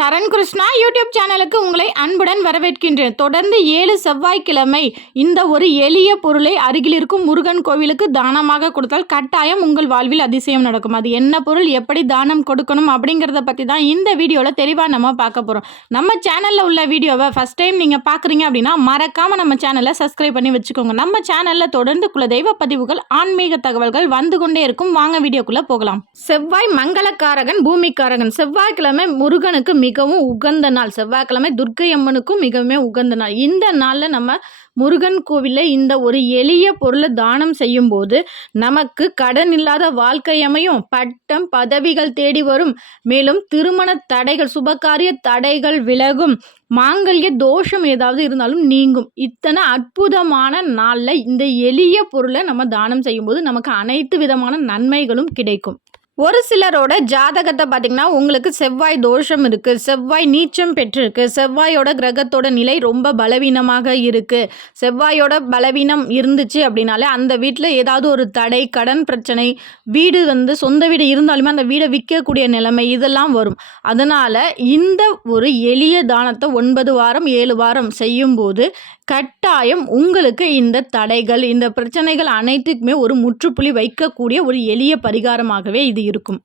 சரண் Krishna YouTube சேனலுக்கு உங்களை அன்புடன் வரவேற்கின்றேன். தொடர்ந்து 7 செவ்வாய்க்கிழமை இந்த ஒரு எளிய பொருளை அருகில் இருக்கும் முருகன் கோவிலுக்கு தானமாக கொடுத்தால் கட்டாயம் உங்கள் வாழ்வில் அதிசயம் நடக்கும். அது என்ன பொருள், எப்படி தானம் கொடுக்கணும் அப்படிங்கிறத பற்றி தான் இந்த வீடியோவில் தெளிவாக நம்ம பார்க்க போகிறோம். நம்ம சேனலில் உள்ள வீடியோவை ஃபஸ்ட் டைம் நீங்கள் பார்க்குறீங்க அப்படின்னா மறக்காமல் நம்ம சேனலை சப்ஸ்கிரைப் பண்ணி வச்சுக்கோங்க. நம்ம சேனலில் தொடர்ந்து குலதெய்வ பதிவுகள், ஆன்மீக தகவல்கள் வந்து கொண்டே இருக்கும். வாங்க வீடியோக்குள்ளே போகலாம். செவ்வாய் மங்களக்காரகன், பூமிக்காரகன். செவ்வாய்க்கிழமை முருகனுக்கு மிகவும் உகந்த நாள். செவ்வாய்க்கிழமை துர்க்கை அம்மனுக்கும் மிகவும் உகந்த நாள். இந்த நாளில் நம்ம முருகன் கோவிலில் இந்த ஒரு எளிய பொருளை தானம் செய்யும் போது நமக்கு கடன் இல்லாத வாழ்க்கை அமையும், பட்டம் பதவிகள் தேடி வரும், மேலும் திருமண தடைகள், சுபகாரிய தடைகள் விலகும், மாங்கல்ய தோஷம் ஏதாவது இருந்தாலும் நீங்கும். இத்தனை அற்புதமான நாளில் இந்த எளிய பொருளை நம்ம தானம் செய்யும்போது நமக்கு அனைத்து விதமான நன்மைகளும் கிடைக்கும். ஒரு சிலரோட ஜாதகத்தை பார்த்திங்கன்னா உங்களுக்கு செவ்வாய் தோஷம் இருக்குது, செவ்வாய் நீச்சம் பெற்றிருக்கு, செவ்வாயோட கிரகத்தோட நிலை ரொம்ப பலவீனமாக இருக்குது. செவ்வாயோட பலவீனம் இருந்துச்சு அப்படின்னாலே அந்த வீட்டில் ஏதாவது ஒரு தடை, கடன் பிரச்சனை, வீடு சொந்த வீடு இருந்தாலுமே அந்த வீடை விற்கக்கூடிய நிலைமை இதெல்லாம் வரும். அதனால் இந்த ஒரு எளிய தானத்தை 9 வாரம் 7 வாரம் செய்யும்போது கட்டாயம் உங்களுக்கு இந்த தடைகள், இந்த பிரச்சனைகள் அனைத்துக்குமே ஒரு முற்றுப்புள்ளி வைக்கக்கூடிய ஒரு எளிய பரிகாரமாகவே இது இருக்கும்.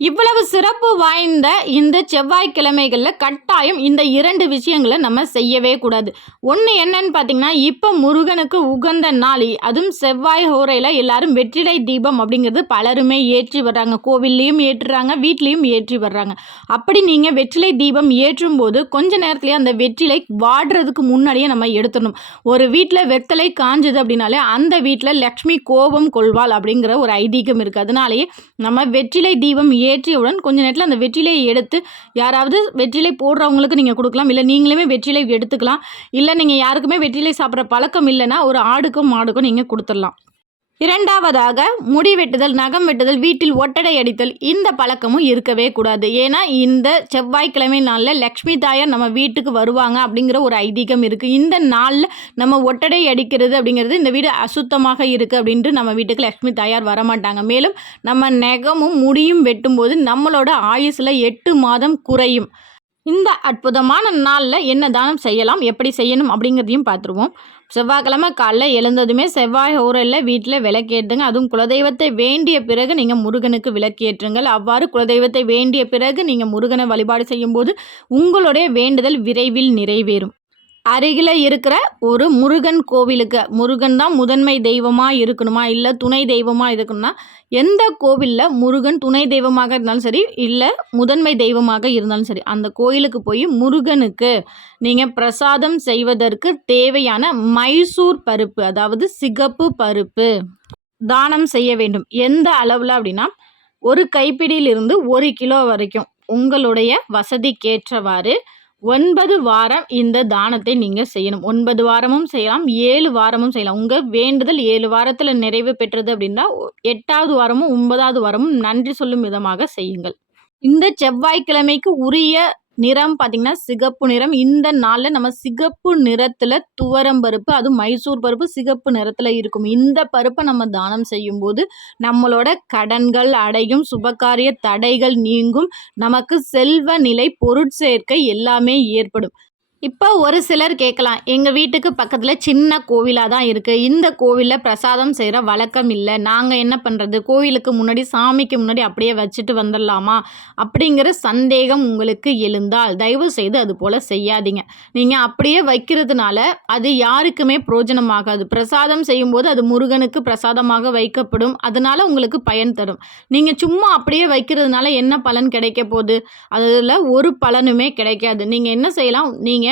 இவ்வளவு சிறப்பு வாய்ந்த இந்த செவ்வாய்க்கிழமைகளில் கட்டாயம் இந்த 2 விஷயங்களை நம்ம செய்யவே கூடாது. ஒன்று என்னன்னு பார்த்தீங்கன்னா, இப்போ முருகனுக்கு உகந்த நாள், அதுவும் செவ்வாய் ஹோரையில் எல்லாரும் வெற்றிலை தீபம் அப்படிங்கிறது பலருமே ஏற்றி வர்றாங்க. கோவில்லையும் ஏற்றுறாங்க, வீட்லேயும் ஏற்றி வர்றாங்க. அப்படி நீங்கள் வெற்றிலை தீபம் ஏற்றும் போது கொஞ்ச நேரத்துலேயே அந்த வெற்றிலை வாடுறதுக்கு முன்னாடியே நம்ம எடுத்துடணும். ஒரு வீட்டில் வெத்தலை காஞ்சுது அப்படின்னாலே அந்த வீட்டில் லக்ஷ்மி கோபம் கொள்வாள் அப்படிங்கிற ஒரு ஐதீகம் இருக்குது. அதனாலேயே நம்ம வெற்றிலை தீபம் ஏற்றியவுடன் கொஞ்ச நேரத்தில் அந்த வெற்றிலையை எடுத்து யாராவது வெற்றிலை போடுறவங்களுக்கு நீங்கள் கொடுக்கலாம், இல்லை நீங்களுமே வெற்றிலை எடுத்துக்கலாம். இல்லை நீங்கள் யாருக்குமே வெற்றிலை சாப்பிட்ற பழக்கம் இல்லைன்னா ஒரு ஆடுக்கும் மாடுக்கும் நீங்கள் கொடுத்துடலாம். இரண்டாவதாக, முடி வெட்டுதல், நகம் வெட்டுதல், வீட்டில் ஒட்டடை அடித்தல் இந்த பழக்கமும் இருக்கவே கூடாது. ஏன்னா இந்த செவ்வாய்க்கிழமை நாளில் லக்ஷ்மி தாயார் நம்ம வீட்டுக்கு வருவாங்க அப்படிங்கிற ஒரு ஐதீகம் இருக்குது. இந்த நாளில் நம்ம ஒட்டடை அடிக்கிறது அப்படிங்கிறது இந்த வீடு அசுத்தமாக இருக்குது அப்படின்ட்டு நம்ம வீட்டுக்கு லக்ஷ்மி தாயார் வரமாட்டாங்க. மேலும் நம்ம நகமும் முடியும் வெட்டும்போது நம்மளோட ஆயுசில் 8 மாதம் குறையும். இந்த அற்புதமான நாளில் என்ன தானம் செய்யலாம், எப்படி செய்யணும் அப்படிங்கிறதையும் பார்த்துருவோம். செவ்வாய்க்கிழமை காலைல எழுந்ததுமே செவ்வாய் ஹோரையில் வீட்டில் விளக்கேற்றுங்க. அதுவும் குலதெய்வத்தை வேண்டிய பிறகு நீங்கள் முருகனுக்கு விளக்கேற்றுங்கள். அவ்வாறு குலதெய்வத்தை வேண்டிய பிறகு நீங்கள் முருகனை வழிபாடு செய்யும்போது உங்களுடைய வேண்டுதல் விரைவில் நிறைவேறும். அருகில் இருக்கிற ஒரு முருகன் கோவிலுக்கு, முருகன் தான் முதன்மை தெய்வமாக இருக்கணுமா இல்லை துணை தெய்வமாக இருக்கணும்னா, எந்த கோவிலில் முருகன் துணை தெய்வமாக இருந்தாலும் சரி, இல்லை முதன்மை தெய்வமாக இருந்தாலும் சரி, அந்த கோயிலுக்கு போய் முருகனுக்கு நீங்கள் பிரசாதம் செய்வதற்கு தேவையான மைசூர் பருப்பு, அதாவது சிகப்பு பருப்பு தானம் செய்ய வேண்டும். எந்த அளவில் அப்படின்னா, ஒரு கைப்பிடியிலிருந்து 1 கிலோ வரைக்கும் உங்களுடைய வசதிக்கேற்றவாறு 9 வாரம் இந்த தானத்தை நீங்கள் செய்யணும். 9 வாரமும் செய்யலாம், 7 வாரமும் செய்யலாம். உங்கள் வேண்டுதல் 7 வாரத்தில் நிறைவு பெற்றது அப்படின்னா 8வது வாரமும் 9வது வாரமும் நன்றி சொல்லும் விதமாக செய்யுங்கள். இந்த செவ்வாய்க்கிழமைக்கு உரிய நிறம் பார்த்திங்கன்னா சிகப்பு நிறம். இந்த நாளில் நம்ம சிகப்பு நிறத்தில் துவரம்பருப்பு, அதுவும் மைசூர் பருப்பு சிகப்பு நிறத்தில் இருக்கும். இந்த பருப்பை நம்ம தானம் செய்யும்போது நம்மளோட கடன்கள் அடையும், சுபகாரிய தடைகள் நீங்கும், நமக்கு செல்வ நிலை, பொருட்சேர்க்கை எல்லாமே ஏற்படும். இப்போ ஒரு சிலர் கேட்கலாம், எங்கள் வீட்டுக்கு பக்கத்தில் சின்ன கோவிலாக தான் இருக்குது, இந்த கோவிலில் பிரசாதம் செய்கிற வழக்கம் இல்லை, நாங்கள் என்ன பண்ணுறது, கோவிலுக்கு முன்னாடி சாமிக்கு முன்னாடி அப்படியே வச்சுட்டு வந்துடலாமா அப்படிங்கிற சந்தேகம் உங்களுக்கு எழுந்தால் தயவு செய்து அது போல் செய்யாதீங்க. நீங்கள் அப்படியே வைக்கிறதுனால அது யாருக்குமே பிரயோஜனமாகாது. பிரசாதம் செய்யும்போது அது முருகனுக்கு பிரசாதமாக வைக்கப்படும், அதனால் உங்களுக்கு பயன் தரும். நீங்கள் சும்மா அப்படியே வைக்கிறதுனால என்ன பலன் கிடைக்க போகுது? அதில் ஒரு பலனுமே கிடைக்காது. நீங்கள் என்ன செய்யலாம், நீங்கள்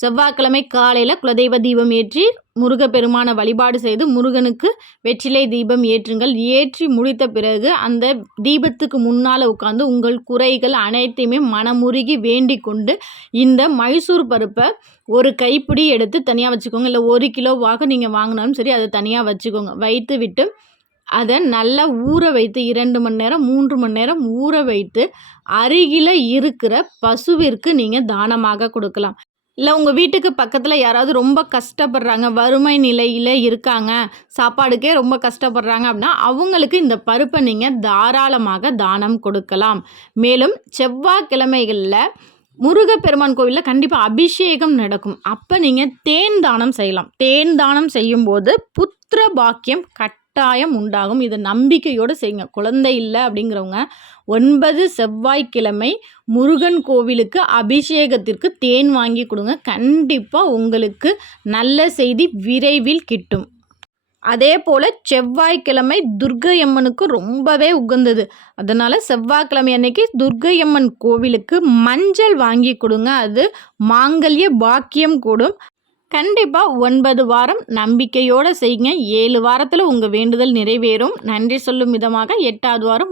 செவ்வாய்க்கிழமை காலையில் குலதெய்வ தீபம் ஏற்றி முருகப்பெருமானை வழிபாடு செய்து முருகனுக்கு வெற்றிலை தீபம் ஏற்றுங்கள். ஏற்றி முடித்த பிறகு அந்த தீபத்துக்கு முன்னால் உட்காந்து உங்கள் குறைகள் அனைத்தையுமே மனமுருகி வேண்டிக் கொண்டு இந்த மைசூர் பருப்பை ஒரு கைப்பிடி எடுத்து தனியாக வச்சுக்கோங்க. இல்லை 1 கிலோவாக நீங்கள் வாங்கினாலும் சரி, அதை தனியாக வச்சுக்கோங்க. வைத்து விட்டு அதை நல்லா ஊற வைத்து 2 மணி நேரம் 3 மணி நேரம் ஊற வைத்து அருகில் இருக்கிற பசுவிற்கு நீங்கள் தானமாக கொடுக்கலாம். இல்லை உங்கள் வீட்டுக்கு பக்கத்தில் யாராவது ரொம்ப கஷ்டப்படுறாங்க, வறுமை நிலையில் இருக்காங்க, சாப்பாடுக்கே ரொம்ப கஷ்டப்படுறாங்க அப்படின்னா அவங்களுக்கு இந்த பருப்பை நீங்கள் தாராளமாக தானம் கொடுக்கலாம். மேலும் செவ்வாய்க்கிழமைகளில் முருகப்பெருமான் கோவிலில் கண்டிப்பாக அபிஷேகம் நடக்கும். அப்போ நீங்கள் தேன் தானம் செய்யலாம். தேன் தானம் செய்யும்போது புத்திர பாக்கியம் கட்டாயம் உண்டாகும். இது நம்பிக்கையோடு செய்யுங்க. குழந்தை இல்லை அப்படிங்கிறவங்க 9 செவ்வாய்க்கிழமை முருகன் கோவிலுக்கு அபிஷேகத்திற்கு தேன் வாங்கி கொடுங்க. கண்டிப்பாக உங்களுக்கு நல்ல செய்தி விரைவில் கிட்டும். அதே போல் செவ்வாய்க்கிழமை துர்க்கை அம்மனுக்கு ரொம்பவே உகந்தது. அதனால் செவ்வாய்க்கிழமை அன்னைக்கு துர்க்கை அம்மன் கோவிலுக்கு மஞ்சள் வாங்கி கொடுங்க. அது மாங்கல்ய பாக்கியம் கூடும். கண்டிப்பாக 9 வாரம் நம்பிக்கையோடு செய்யுங்க. 7 வாரத்தில் உங்கள் வேண்டுதல் நிறைவேறும். நன்றி சொல்லும் விதமாக 8வது வாரம்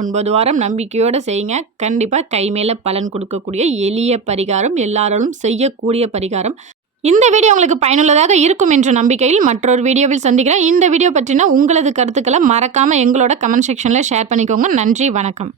9 வாரம் நம்பிக்கையோடு செய்யுங்க. கண்டிப்பாக கை மேலே பலன் கொடுக்கக்கூடிய எளிய பரிகாரம், எல்லாராலும் செய்யக்கூடிய பரிகாரம். இந்த வீடியோ உங்களுக்கு பயனுள்ளதாக இருக்கும் என்ற நம்பிக்கையில் மற்றொரு வீடியோவில் சந்திக்கிறேன். இந்த வீடியோ பற்றின உங்களது கருத்துக்களை மறக்காமல் எங்களோட கமெண்ட் செக்ஷனில் ஷேர் பண்ணிக்கோங்க. நன்றி, வணக்கம்.